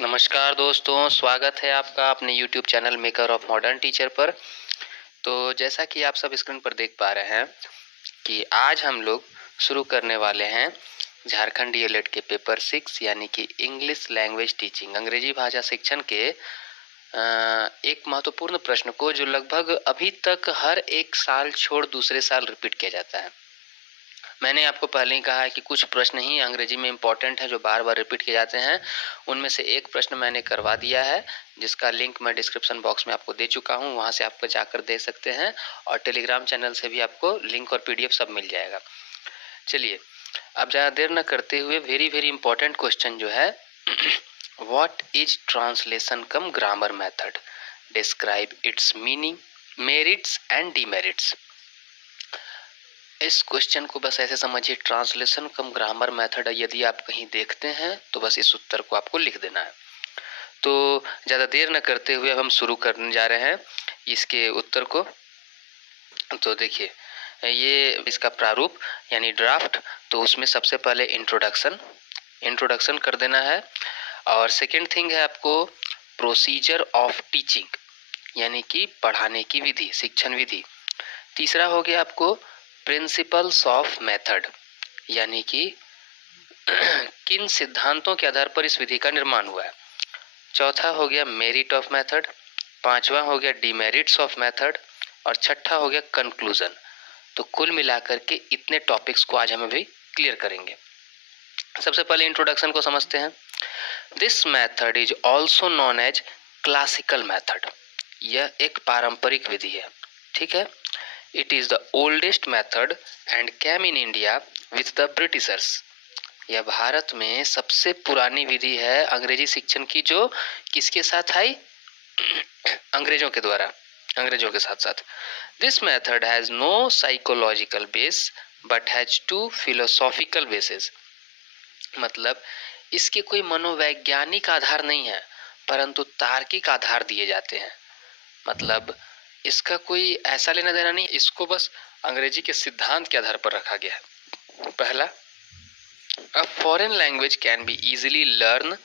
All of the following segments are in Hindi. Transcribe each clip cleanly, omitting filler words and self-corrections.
नमस्कार दोस्तों, स्वागत है आपका अपने YouTube channel maker of modern teacher पर। तो जैसा कि आप सब स्क्रीन पर देख पा रहे हैं कि आज हम लोग शुरू करने वाले हैं झारखंड डीएलएड के पेपर 6 यानी कि इंग्लिश लैंग्वेज टीचिंग अंग्रेजी भाषा शिक्षण के एक महत्वपूर्ण प्रश्न को जो लगभग अभी तक हर एक साल छोड़ दूसरे साल रिपीट किया जाता है। मैंने आपको पहले ही कहा है कि कुछ प्रश्न ही अंग्रेजी में इम्पोर्टेंट हैं जो बार बार रिपीट किए जाते हैं। उनमें से एक प्रश्न मैंने करवा दिया है जिसका लिंक मैं डिस्क्रिप्शन बॉक्स में आपको दे चुका हूं, वहां से आपको जाकर दे सकते हैं और टेलीग्राम चैनल से भी आपको लिंक और पीडीएफ सब मिल जाएगा। चलिए अब ज़्यादा देर न करते हुए वेरी वेरी इंपॉर्टेंट क्वेश्चन जो है what is translation come grammar method, describe it's meaning, merits and demerits. इस क्वेश्चन को बस ऐसे समझिए, ट्रांसलेशन कम ग्रामर मेथड यदि आप कहीं देखते हैं तो बस इस उत्तर को आपको लिख देना है। तो ज़्यादा देर न करते हुए अब हम शुरू करने जा रहे हैं इसके उत्तर को। तो देखिए ये इसका प्रारूप यानी ड्राफ्ट, तो उसमें सबसे पहले इंट्रोडक्शन कर देना है और सेकेंड थिंग है आपको प्रोसीजर ऑफ टीचिंग यानी कि पढ़ाने की विधि, शिक्षण विधि। तीसरा हो गया आपको प्रिंसिपल्स ऑफ मेथड यानी कि किन सिद्धांतों के आधार पर इस विधि का निर्माण हुआ है। चौथा हो गया मेरिट ऑफ मेथड, पांचवा हो गया डिमेरिट्स ऑफ मेथड और छठा हो गया कंक्लूजन। तो कुल मिलाकर के इतने टॉपिक्स को आज हम अभी क्लियर करेंगे। सबसे पहले इंट्रोडक्शन को समझते हैं। This method is also known as classical method. यह एक पारंपरिक विधि है, ठीक है। It is the oldest method and came in India with the Britishers. यह भारत में सबसे पुरानी विधि है अंग्रेजी शिक्षण की जो किसके साथ आई? अंग्रेजों के द्वारा, अंग्रेजों के साथ साथ। This method has no psychological base but has two philosophical bases. मतलब इसके कोई मनोवैज्ञानिक आधार नहीं है परंतु तार्किक आधार दिए जाते हैं। मतलब इसका कोई ऐसा लेना देना नहीं, इसको बस अंग्रेजी के सिद्धांत के आधार पर रखा गया है। पहला, अ foreign language can be easily learn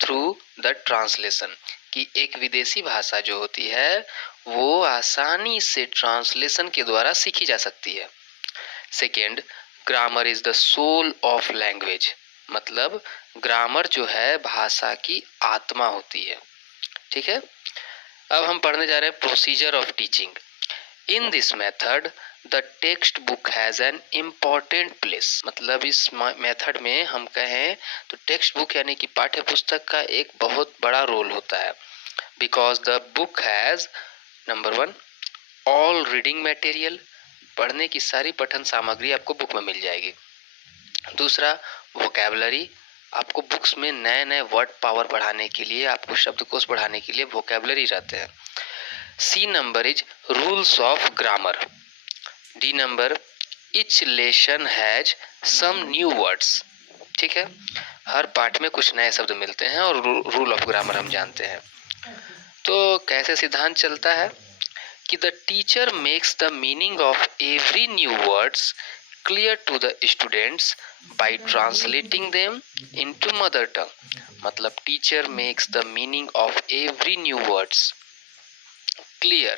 through the translation, कि एक विदेशी भाषा जो होती है वो आसानी से ट्रांसलेशन के द्वारा सीखी जा सकती है। Second, grammar is the soul of language, मतलब ग्रामर जो है भाषा की आत्मा होती है, ठीक है। अब हम पढ़ने जा रहे हैं procedure of teaching. In this method the text book has an important place, मतलब इस मेथड में हम कहें तो टेक्स्ट बुक यानी कि पाठ्य पुस्तक का एक बहुत बड़ा रोल होता है। Because the book has number 1 all reading material, पढ़ने की सारी पठन सामग्री आपको बुक में मिल जाएगी। दूसरा, वोकैबुलरी, आपको बुक्स में नए नए वर्ड पावर बढ़ाने के लिए, आपको शब्दकोश बढ़ाने के लिए वोकैबुलरी रहते हैं। C number is rules of grammar. D number, each lesson has some new words, ठीक है। हर पाठ में कुछ नए शब्द मिलते हैं और रूल ऑफ ग्रामर हम जानते हैं। तो कैसे सिद्धांत चलता है कि the teacher makes the meaning of every new words clear to the students by translating them into mother tongue. मतलब teacher makes the meaning of every new words clear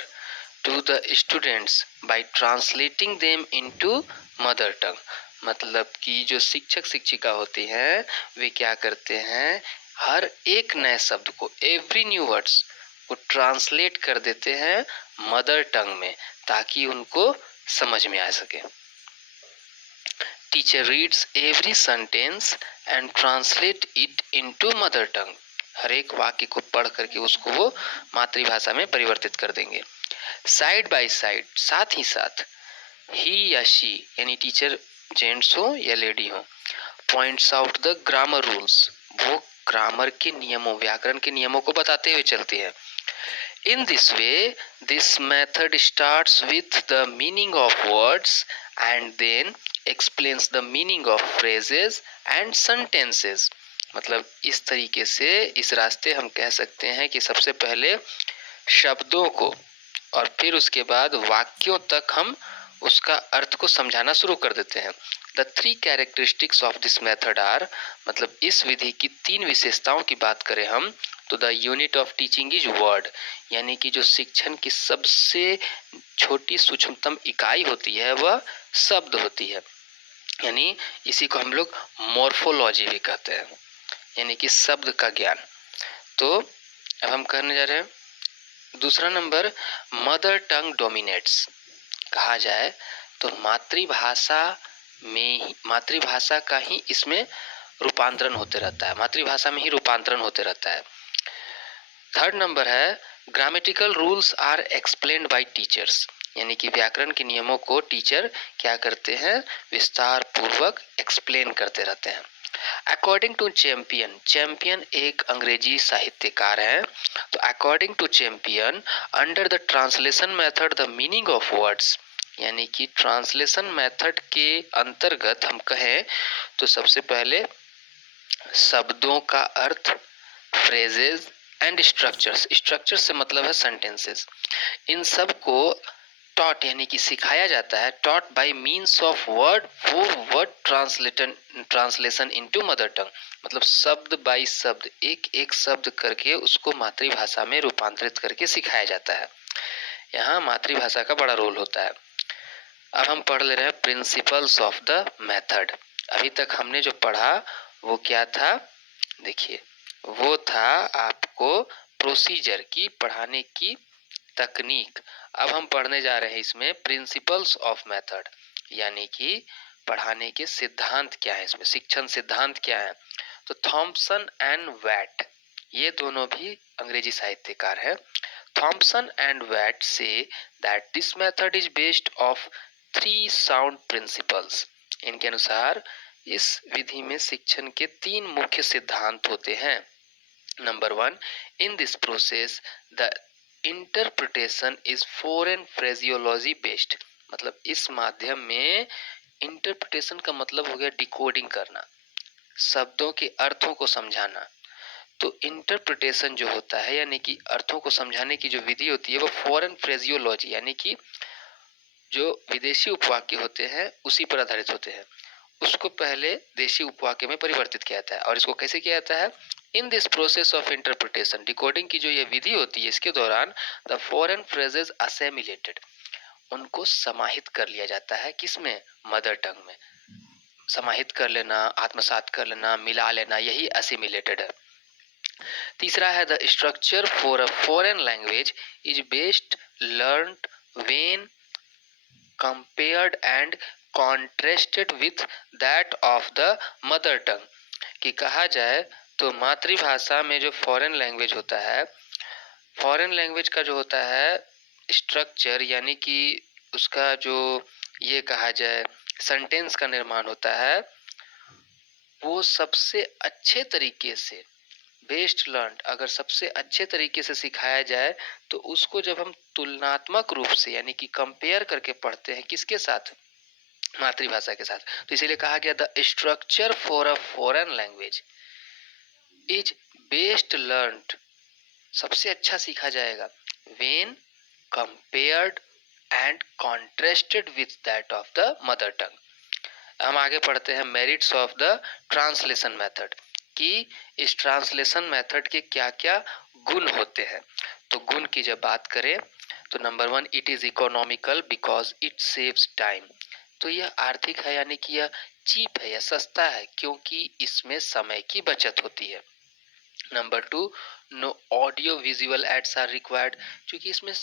to the students by translating them into mother tongue. मतलब कि जो शिक्षक शिक्षिका होती हैं वे क्या करते हैं, हर एक नए शब्द को, एवरी न्यू वर्ड्स को ट्रांसलेट कर देते हैं मदर टंग में ताकि उनको समझ में आ सके। Teacher reads every sentence and translate it into mother tongue. हर एक वाक्य को पढ़ करके उसको वो मातृभाषा में परिवर्तित कर देंगे। साइड बाय साइड, साथ ही साथ, ही या शी यानी टीचर जेंट्स हो या लेडी हो, points out the grammar rules, वो ग्रामर के नियमों, व्याकरण के नियमों को बताते हुए चलती है। In this way, this method starts with the meaning of words and then explains the meaning of phrases and sentences. मतलब इस तरीके से, इस रास्ते हम कह सकते हैं कि सबसे पहले शब्दों को और फिर उसके बाद वाक्यों तक हम उसका अर्थ को समझाना शुरू कर देते हैं। The 3 characteristics of this method are, मतलब इस विधि की 3 विशेषताओं की बात करें हम तो the unit of teaching is word, यानी कि जो शिक्षण की सबसे छोटी सूक्ष्मतम इकाई होती है वह शब्द होती है, यानी इसी को हम लोग मॉर्फोलॉजी भी कहते हैं, यानी कि शब्द का ज्ञान। तो अब हम करने जा रहे हैं दूसरा नंबर, मदर टंग डोमिनेट्स। कहा जाए तो मातृभाषा का ही इसमें रूपांतरण होते रहता है, मातृभाषा में ही रूपांतरण होते रहता है। थर्ड नंबर है, grammatical rules are explained by teachers, यानी कि व्याकरण के नियमों को टीचर क्या करते हैं, विस्तार पूर्वक एक्सप्लेन करते रहते हैं। अकॉर्डिंग टू चैंपियन, चैंपियन एक अंग्रेजी साहित्यकार है, तो according to champion under the translation method the meaning of words, यानी कि ट्रांसलेशन मेथड के अंतर्गत हम कहें तो सबसे पहले शब्दों का अर्थ, फ्रेजेस एंड स्ट्रक्चर्स, स्ट्रक्चर से मतलब है सेंटेंसेस, इन सब को टॉट यानी कि सिखाया जाता है, taught by means of word for word translation into mother tongue, मतलब शब्द बाय शब्द एक एक शब्द करके उसको मातृभाषा में रूपांतरित करके सिखाया जाता है। यहाँ मातृभाषा का बड़ा रोल होता है। अब हम पढ़ ले रहे हैं प्रिंसिपल्स ऑफ द मेथड। अभी तक हमने जो पढ़ा वो क्या था, देखिए वो था आपको प्रोसीजर की, पढ़ाने की तकनीक। अब हम पढ़ने जा रहे हैं इसमें प्रिंसिपल्स ऑफ मेथड, यानी कि पढ़ाने के सिद्धांत क्या है, इसमें शिक्षण सिद्धांत क्या है। तो थॉम्पसन एंड वैट, ये दोनों भी अंग्रेजी साहित्यकार हैं। Thompson and Watt say that this method is based of 3 sound principles, इनके अनुसार इस विधि में शिक्षण के 3 मुख्य सिद्धांत होते हैं। Number 1, in this process the interpretation is foreign phraseology based, मतलब इस माध्यम में इंटरप्रिटेशन का मतलब हो गया डिकोडिंग करना, शब्दों के अर्थों को समझाना। तो इंटरप्रिटेशन जो होता है यानी कि अर्थों को समझाने की जो विधि होती है वो फॉरेन फ्रेजियोलॉजी, यानी कि जो विदेशी उपवाक्य होते हैं उसी पर आधारित होते हैं, उसको पहले देशी उपवाक्य में परिवर्तित किया जाता है। और इसको कैसे किया जाता है, in this process of interpretation, decoding की जो ये विधि होती है इसके दौरान द फॉरेन फ्रेजेस असेमिलेटेड, उनको समाहित कर लिया जाता है, किसमें, मदर टंग में। समाहित कर लेना, आत्मसात कर लेना, मिला लेना, यही असिमिलेटेड है। तीसरा है the structure for a foreign language is based learned when compared and contrasted with that of the mother tongue, कि कहा जाए तो मातृभाषा में जो फॉरेन लैंग्वेज होता है, फॉरेन लैंग्वेज का जो होता है स्ट्रक्चर, यानी कि उसका जो ये कहा जाए सेंटेंस का निर्माण होता है, वो सबसे अच्छे तरीके से बेस्ट लर्न, अगर सबसे अच्छे तरीके से सिखाया जाए तो उसको जब हम तुलनात्मक रूप से यानी कि कंपेयर करके पढ़ते हैं, किसके साथ, मातृभाषा के साथ, तो इसीलिए कहा गया the structure for a foreign language is best learned, सबसे अच्छा सीखा जाएगा, when compared and contrasted with that of the mother टंग। हम आगे पढ़ते हैं merits of the translation method, कि इस ट्रांसलेशन मेथड के क्या क्या गुण होते हैं। तो गुण की जब बात करें तो number 1, it is economical because it saves time, तो यह आर्थिक है यानी कि यह चीप है या सस्ता है क्योंकि इसमें समय की बचत होती है। Number 2, no audio visual aids are required, क्योंकि इसमें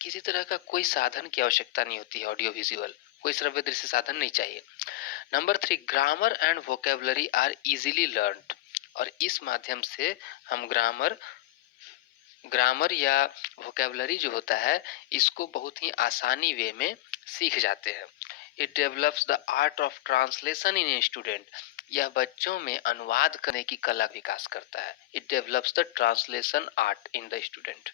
किसी तरह का कोई साधन की आवश्यकता नहीं होती है, ऑडियो विजुअल कोई श्रव्य दृश्य साधन नहीं चाहिए। Number 3, grammar and vocabulary are easily learned, और इस माध्यम से हम ग्रामर या वोकेबलरी जो होता है इसको बहुत ही आसानी वे में सीख जाते हैं। It develops the art of translation in a student, यह बच्चों में अनुवाद करने की कला का विकास करता है। It develops the translation art in the student.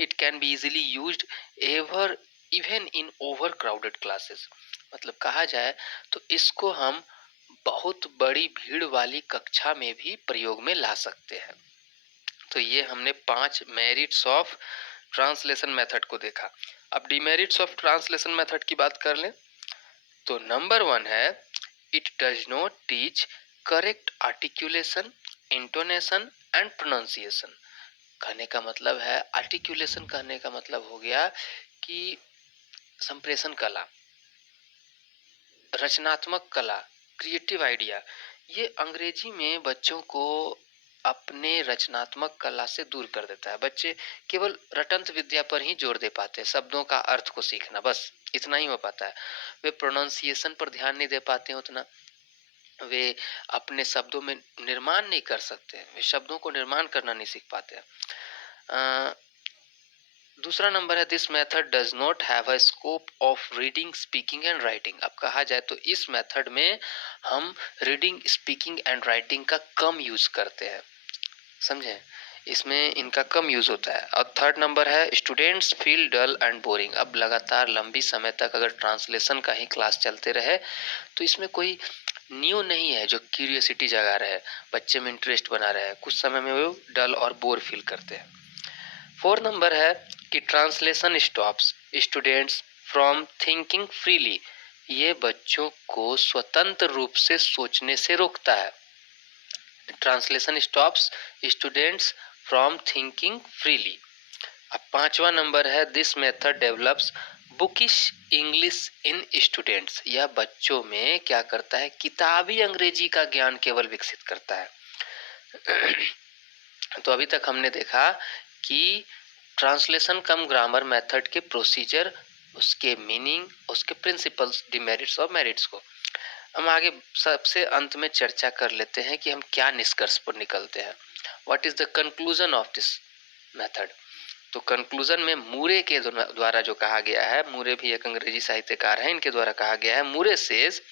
It can be easily used ever even in over crowded classes, मतलब कहा जाए तो इसको हम बहुत बड़ी भीड़ वाली कक्षा में भी प्रयोग में ला सकते हैं। तो ये हमने 5 मेरिट्स ऑफ ट्रांसलेशन मेथड को देखा। अब डिमेरिट्स ऑफ ट्रांसलेशन मेथड की बात कर लें तो नंबर 1 है it does not teach correct articulation, intonation and pronunciation. कहने का मतलब है, आर्टिकुलेशन कहने का मतलब हो गया कि संप्रेषण कला, रचनात्मक कला, क्रिएटिव आइडिया, ये अंग्रेजी में बच्चों को अपने रचनात्मक कला से दूर कर देता है। बच्चे केवल रटंत विद्या पर ही जोर दे पाते हैं, शब्दों का अर्थ को सीखना, बस इतना ही हो पाता है। वे प्रोनाउंसिएशन पर ध्यान नहीं दे पाते हैं उतना, वे अपने शब्दों में निर्माण नहीं कर सकते, वे शब्दों को निर्माण करना नहीं सीख पाते हैं। दूसरा नंबर है this method does not have a scope of reading, speaking and writing. अब कहा जाए तो इस मेथड में हम रीडिंग, स्पीकिंग एंड राइटिंग का कम यूज करते हैं, समझे, इसमें इनका कम यूज होता है। और थर्ड नंबर है students feel dull and boring. अब लगातार लंबी समय तक अगर ट्रांसलेशन का ही क्लास चलते रहे तो इसमें कोई न्यू नहीं है जो क्यूरियोसिटी जगा रहे, बच्चे में इंटरेस्ट बना रहे, कुछ समय में वो डल और बोर फील करते हैं। फोर्थ नंबर है कि translation stops students from thinking freely. ये बच्चों को स्वतंत्र रूप से सोचने से रोकता है। Translation stops students from thinking freely. अब पांचवा नंबर है this method develops bookish English in students. यह बच्चों में क्या करता है, किताबी अंग्रेजी का ज्ञान केवल विकसित करता है। तो अभी तक हमने देखा कि ट्रांसलेशन कम ग्रामर मेथड के प्रोसीजर, उसके मीनिंग, उसके प्रिंसिपल्स, डिमेरिट्स और मेरिट्स को। हम आगे सबसे अंत में चर्चा कर लेते हैं कि हम क्या निष्कर्ष पर निकलते हैं। What is the conclusion of this method. तो कंक्लूजन में मूरे के द्वारा जो कहा गया है, मूरे भी एक अंग्रेजी साहित्यकार हैं, इनके द्वारा कहा गया है, Moore says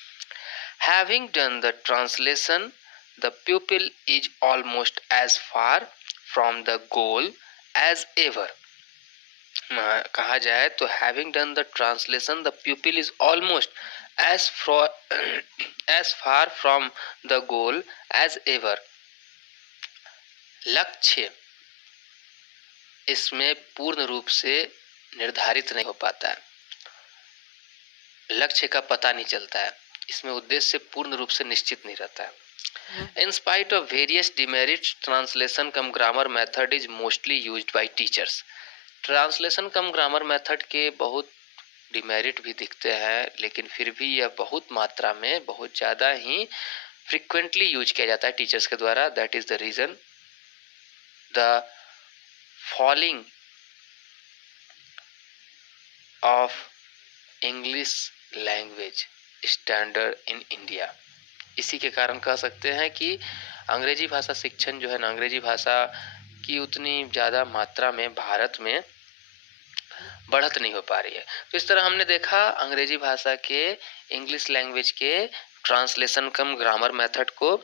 having done the translation the pupil is almost as far from the goal as ever। कहा जाए तो having done the translation the pupil is almost as far as far from the goal as ever। लक्ष्य इसमें पूर्ण रूप से निर्धारित नहीं हो पाता है, लक्ष्य का पता नहीं चलता है, इसमें उद्देश्य पूर्ण रूप से निश्चित नहीं रहता है। In spite of various demerits, translation cum grammar method is mostly used by teachers। Translation come grammar method के बहुत डिमेरिट भी दिखते हैं, लेकिन फिर भी यह बहुत मात्रा में, बहुत ज़्यादा ही फ्रिक्वेंटली यूज किया जाता है टीचर्स के द्वारा। That is the reason the falling of English language standard in India. इसी के कारण कह सकते हैं कि अंग्रेजी भाषा शिक्षण जो है ना, अंग्रेजी भाषा की उतनी ज़्यादा मात्रा में भारत में बढ़त नहीं हो पा रही है। तो इस तरह हमने देखा अंग्रेजी भाषा के, इंग्लिश लैंग्वेज के ट्रांसलेशन कम ग्रामर मेथड को।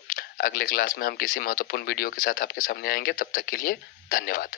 अगले क्लास में हम किसी महत्वपूर्ण वीडियो के साथ आपके सामने आएंगे, तब तक के लिए धन्यवाद।